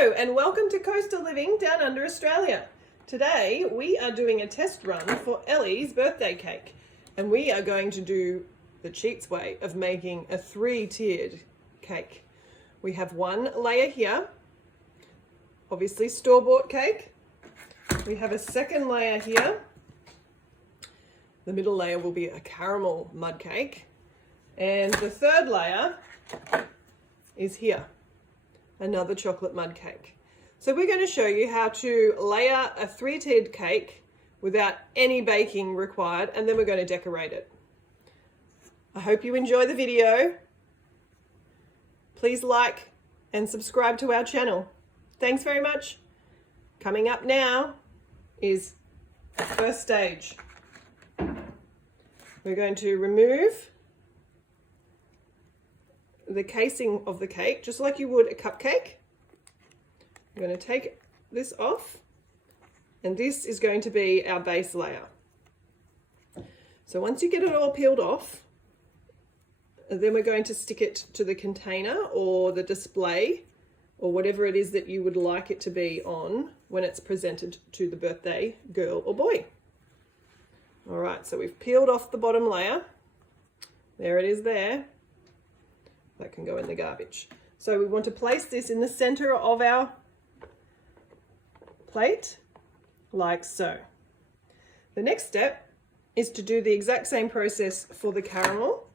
Hello and welcome to Coastal Living Down Under Australia. Today we are doing a test run for Ellie's birthday cake, and we are going to do the cheats way of making a 3-tiered cake. We have one layer here, obviously store-bought cake. We have a second layer here. The middle layer will be a caramel mud cake, and the third layer is here, another chocolate mud cake. So we're going to show you how to layer a 3-tiered cake without any baking required, and then we're going to decorate it. I hope you enjoy the video. Please like and subscribe to our channel. Thanks very much. Coming up now is the first stage. We're going to remove the casing of the cake, just like you would a cupcake. We're going to take this off, and this is going to be our base layer. So once you get it all peeled off, then we're going to stick it to the container or the display or whatever it is that you would like it to be on when it's presented to the birthday girl or boy. All right, so we've peeled off the bottom layer. There it is there. That can go in the garbage. So we want to place this in the center of our plate, like so. The next step is to do the exact same process for the caramel,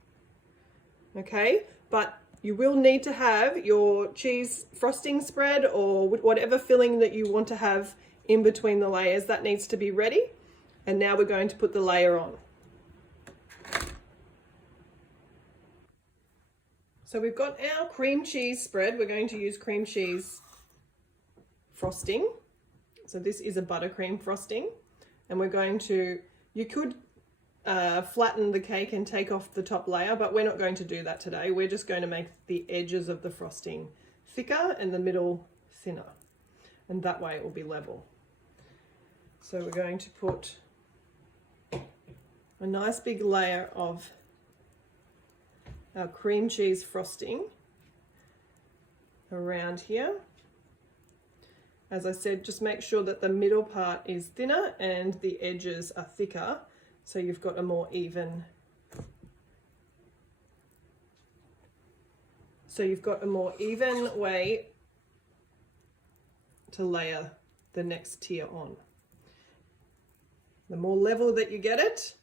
okay? But you will need to have your cheese frosting spread or whatever filling that you want to have in between the layers. That needs to be ready. And now we're going to put the layer on. So we've got our cream cheese spread. We're going to use cream cheese frosting. So this is a buttercream frosting. And we're going to, you could flatten the cake and take off the top layer, but we're not going to do that today. We're just going to make the edges of the frosting thicker and the middle thinner. And that way it will be level. So we're going to put a nice big layer of our cream cheese frosting around here. As I said, just make sure that the middle part is thinner and the edges are thicker, so you've got a more even, way to layer the next tier on. The more level that you get it,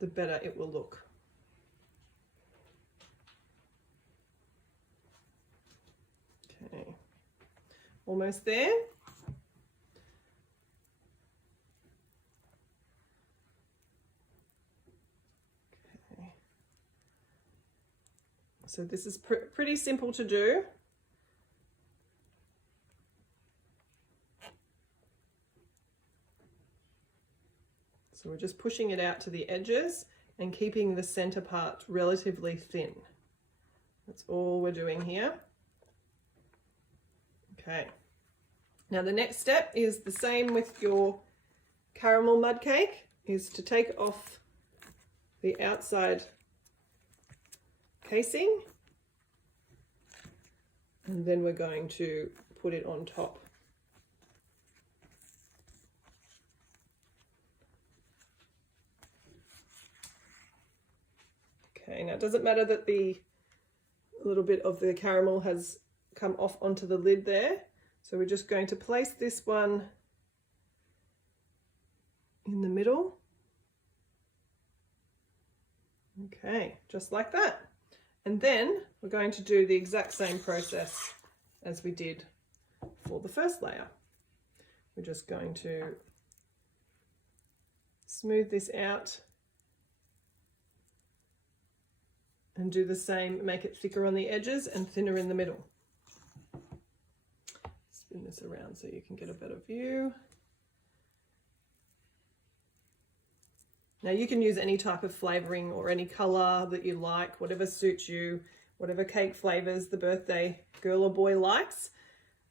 the better it will look. Okay, almost there. Okay. So this is pretty simple to do. So we're just pushing it out to the edges and keeping the center part relatively thin. That's all we're doing here. Okay. Now the next step is the same with your caramel mud cake, is to take off the outside casing, and then we're going to put it on top. Okay, now it doesn't matter that the little bit of the caramel has come off onto the lid there. So we're just going to place this one in the middle. Okay, just like that. And then we're going to do the exact same process as we did for the first layer. We're just going to smooth this out and do the same, make it thicker on the edges and thinner in the middle. Spin this around so you can get a better view. Now you can use any type of flavoring or any color that you like, whatever suits you, whatever cake flavors the birthday girl or boy likes.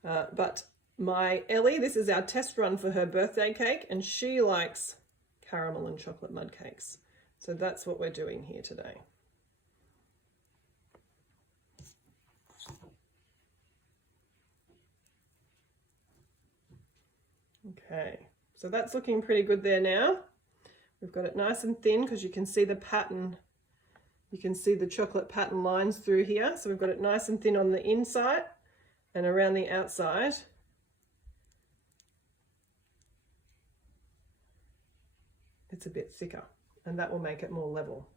But my Ellie, this is our test run for her birthday cake, and she likes caramel and chocolate mud cakes. So that's what we're doing here today. Okay, so that's looking pretty good there now. We've got it nice and thin because you can see the pattern. You can see the chocolate pattern lines through here. So we've got it nice and thin on the inside and around the outside. It's a bit thicker and that will make it more level.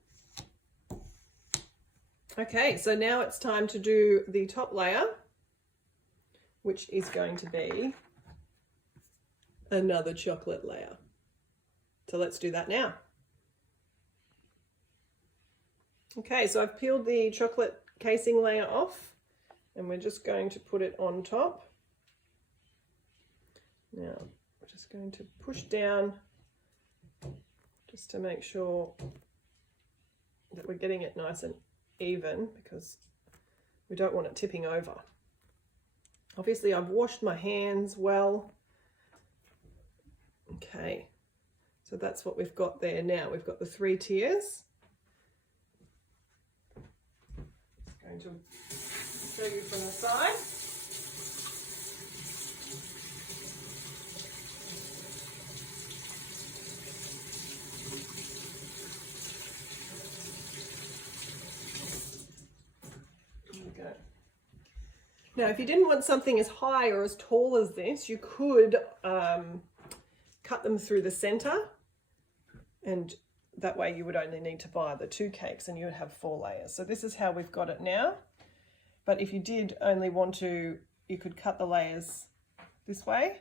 Okay, so now it's time to do the top layer, which is going to be another chocolate layer. So let's do that now. Okay, so I've peeled the chocolate casing layer off and we're just going to put it on top. Now, we're just going to push down just to make sure that we're getting it nice and even because we don't want it tipping over. Obviously, I've washed my hands well. Okay, so that's what we've got there now. We've got the 3 tiers. Just going to show you from the side. Now, if you didn't want something as high or as tall as this, you could cut them through the center, and that way you would only need to buy the 2 cakes and you would have 4 layers. So this is how we've got it now. But if you did only want to, you could cut the layers this way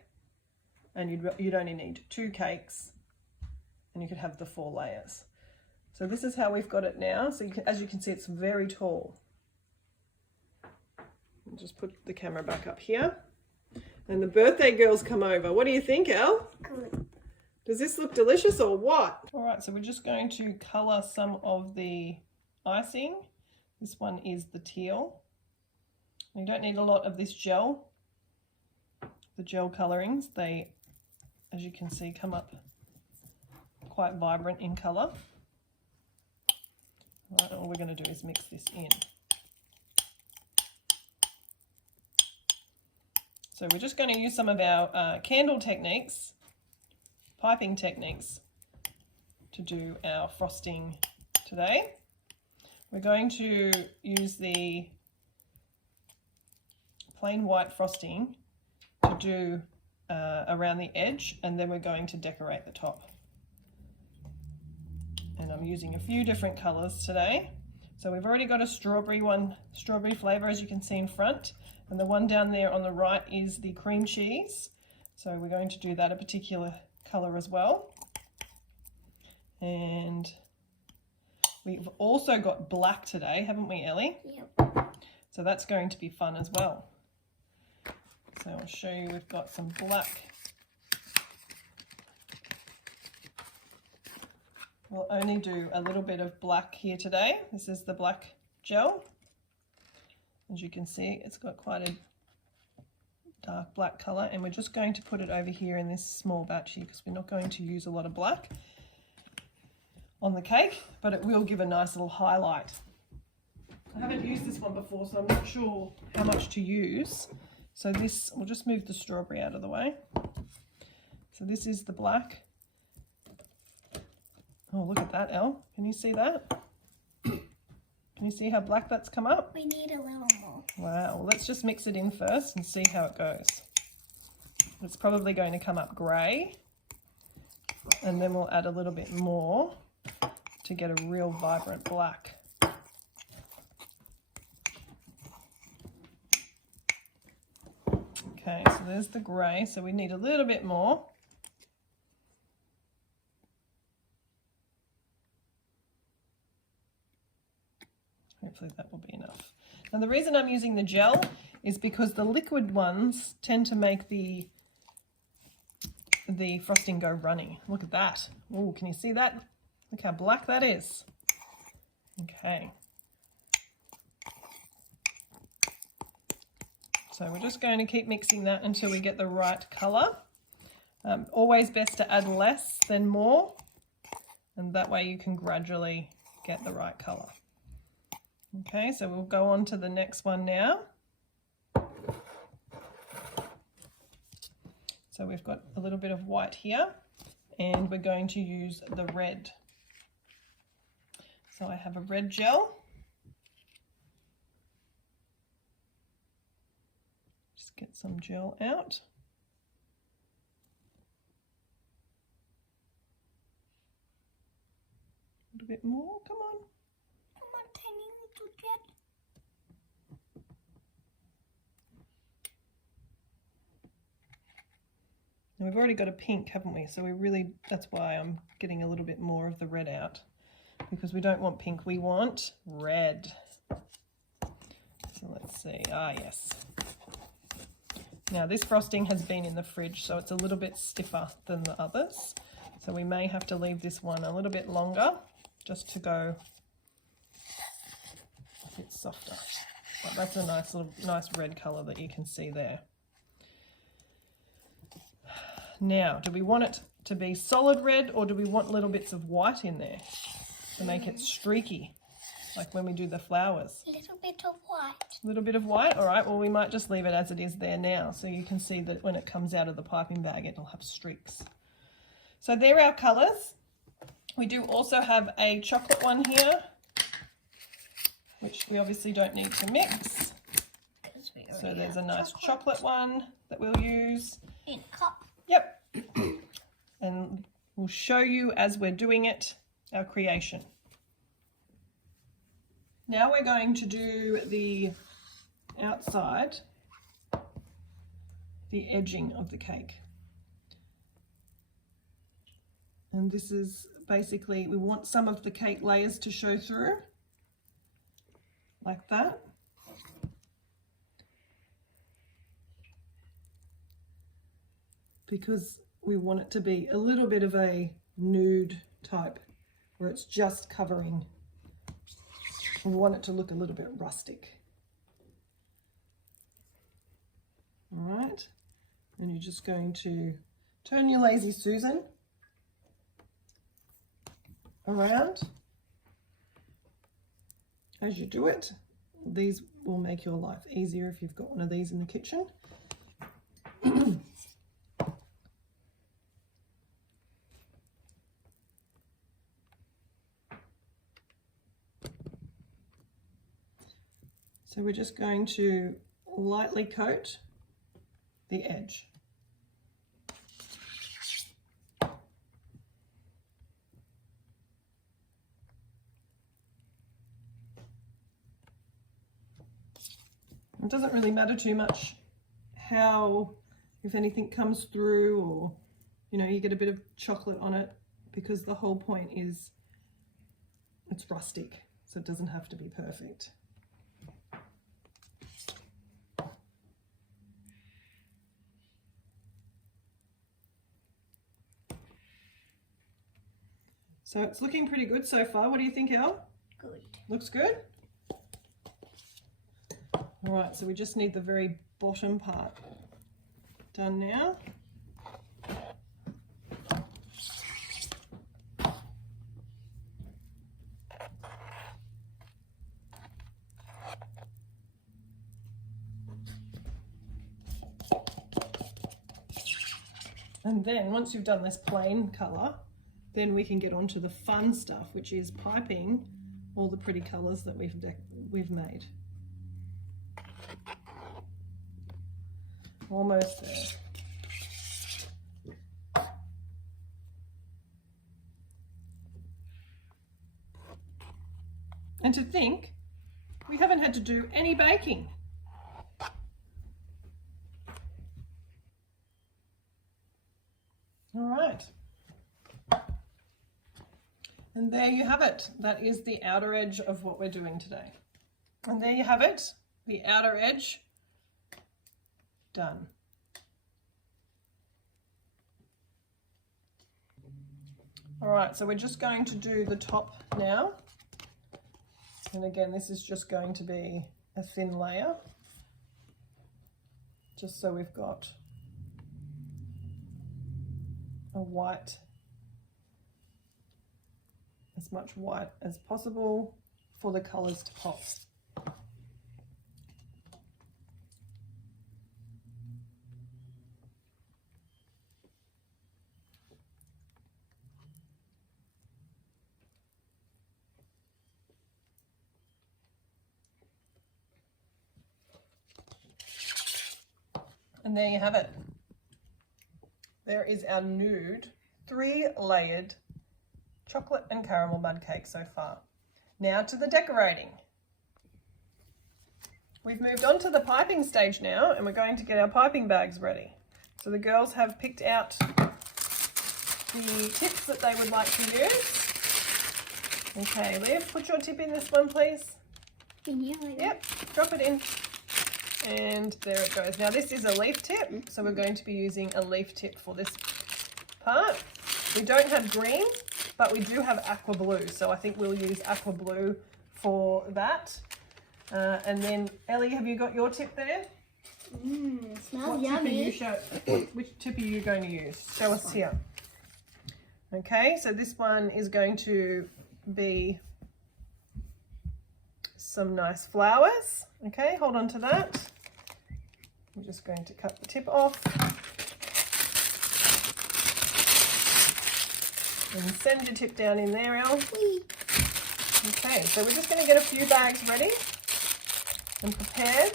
and you'd only need 2 cakes and you could have the 4 layers. So this is how we've got it now. So as you can see, it's very tall. I'll just put the camera back up here. And the birthday girls come over. What do you think, Elle? Good. Does this look delicious or what? All right, so we're just going to colour some of the icing. This one is the teal. You don't need a lot of this gel. The gel colourings, they, as you can see, come up quite vibrant in colour. All right, all we're going to do is mix this in. So we're just going to use some of our candle techniques, piping techniques, to do our frosting today. We're going to use the plain white frosting to do around the edge, and then we're going to decorate the top. And I'm using a few different colours today. So we've already got a strawberry flavour, as you can see in front. And the one down there on the right is the cream cheese. So we're going to do that a particular colour as well. And we've also got black today, haven't we, Ellie? Yep. So that's going to be fun as well. So I'll show you, we've got some black. We'll only do a little bit of black here today. This is the black gel. As you can see, it's got quite a dark black colour, and we're just going to put it over here in this small batch here because we're not going to use a lot of black on the cake, but it will give a nice little highlight. I haven't used this one before, so I'm not sure how much to use. So this, we'll just move the strawberry out of the way. So this is the black. Oh, look at that, Elle. Can you see that? Can you see how black that's come up? We need a little more. Wow, well, let's just mix it in first and see how it goes. It's probably going to come up grey, and then we'll add a little bit more to get a real vibrant black. Okay, so there's the grey, so we need a little bit more. Hopefully that will be enough. Now the reason I'm using the gel is because the liquid ones tend to make the frosting go runny. Look at that. Oh, can you see that? Look how black that is. Okay. So we're just going to keep mixing that until we get the right colour. Always best to add less than more, and that way you can gradually get the right colour. Okay, so we'll go on to the next one now. So So we've got a little bit of white here, and we're going to use the red. So I have a red gel. Just get some gel out. A little bit more, come on. Come on, tiny little jet. And we've already got a pink, haven't we? So that's why I'm getting a little bit more of the red out, because we don't want pink, we want red. So let's see, yes. Now this frosting has been in the fridge, so it's a little bit stiffer than the others. So we may have to leave this one a little bit longer just to go a bit softer. But that's a nice red colour that you can see there. Now, do we want it to be solid red, or do we want little bits of white in there to make it streaky, like when we do the flowers? A little bit of white. A little bit of white? All right, well, we might just leave it as it is there now, so you can see that when it comes out of the piping bag, it'll have streaks. So there are our colours. We do also have a chocolate one here, which we obviously don't need to mix. So there's a nice chocolate one that we'll use. In a cup. Yep. And we'll show you as we're doing it, our creation. Now we're going to do the outside, the edging of the cake. And this is basically, we want some of the cake layers to show through, like that. Because we want it to be a little bit of a nude type, where it's just covering. We want it to look a little bit rustic. All right, and you're just going to turn your Lazy Susan around as you do it. These will make your life easier if you've got one of these in the kitchen. So we're just going to lightly coat the edge. It doesn't really matter too much how, if anything comes through, or, you know, you get a bit of chocolate on it, because the whole point is it's rustic, so it doesn't have to be perfect. So it's looking pretty good so far. What do you think, Elle? Good. Looks good? All right, so we just need the very bottom part done now. And then once you've done this plain colour, then we can get on to the fun stuff, which is piping all the pretty colours that we've made. Almost there. And to think, we haven't had to do any baking. All right. And there you have it. That is the outer edge of what we're doing today. And there you have it, the outer edge done. All right, so we're just going to do the top now. And again, this is just going to be a thin layer, just so we've got a white, as much white as possible for the colours to pop. And there you have it. There is our nude 3-layered chocolate and caramel mud cake so far. Now to the decorating. We've moved on to the piping stage now, and we're going to get our piping bags ready. So the girls have picked out the tips that they would like to use. Okay, Liv, put your tip in this one, please. Yep, drop it in. And there it goes. Now this is a leaf tip, so we're going to be using a leaf tip for this part. We don't have green, but we do have aqua blue, so I think we'll use aqua blue for that. And then, Ellie, have you got your tip there? Smells yummy. yummy. Which tip are you going to use? Show us here. Okay, so this one is going to be some nice flowers. Okay, hold on to that. I'm just going to cut the tip off. And send your tip down in there, Elle. Okay, so we're just going to get a few bags ready and prepared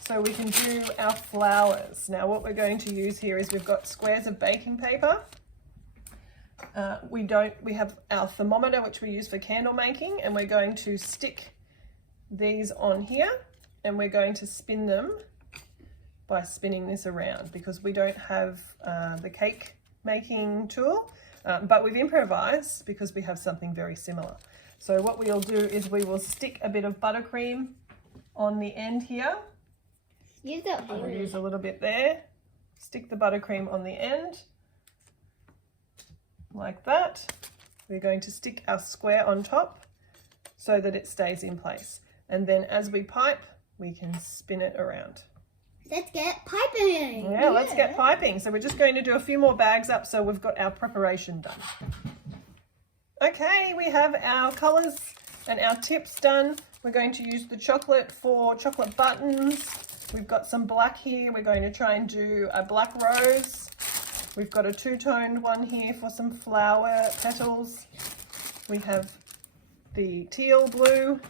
so we can do our flowers. Now what we're going to use here is we've got squares of baking paper. We have our thermometer, which we use for candle making, and we're going to stick these on here, and we're going to spin them by spinning this around because we don't have the cake making tool, but we've improvised because we have something very similar. So what we'll do is we will stick a bit of buttercream on the end here. I'll use a little bit there. Stick the buttercream on the end, like that. We're going to stick our square on top so that it stays in place. And then as we pipe, we can spin it around. Let's get piping. Yeah, let's get piping. So we're just going to do a few more bags up so we've got our preparation done. Okay, we have our colours and our tips done. We're going to use the chocolate for chocolate buttons. We've got some black here. We're going to try and do a black rose. We've got a two-toned one here for some flower petals. We have the teal blue,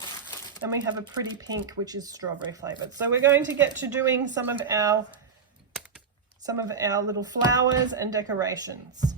and we have a pretty pink, which is strawberry flavoured. So we're going to get to doing some of our little flowers and decorations.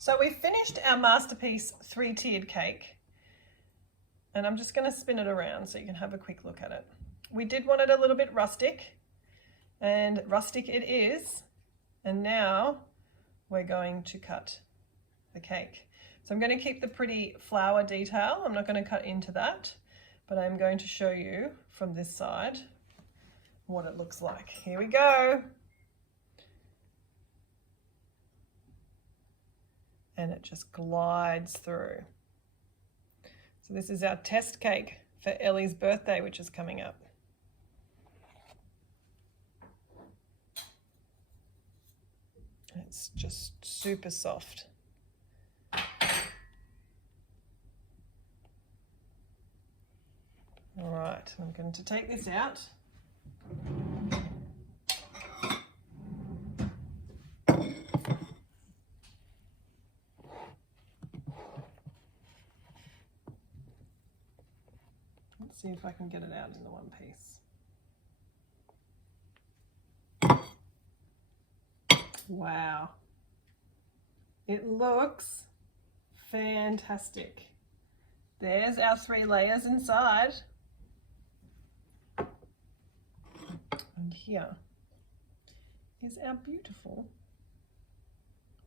So we finished our masterpiece 3-tiered cake, and I'm just going to spin it around so you can have a quick look at it. We did want it a little bit rustic, and rustic it is. And now we're going to cut the cake. So I'm going to keep the pretty flower detail. I'm not going to cut into that, but I'm going to show you from this side what it looks like. Here we go. And it just glides through. So this is our test cake for Ellie's birthday, which is coming up. It's just super soft. All right, I'm going to take this out. Let's see if I can get it out in the one piece. Wow. It looks fantastic. There's our 3 layers inside. And here is our beautiful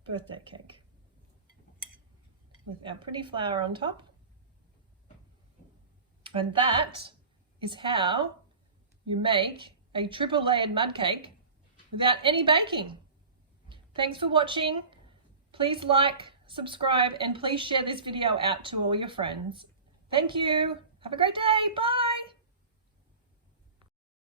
birthday cake with our pretty flower on top. And that is how you make a triple layered mud cake without any baking. Thanks for watching. Please like, subscribe, and please share this video out to all your friends. Thank you. Have a great day. Bye.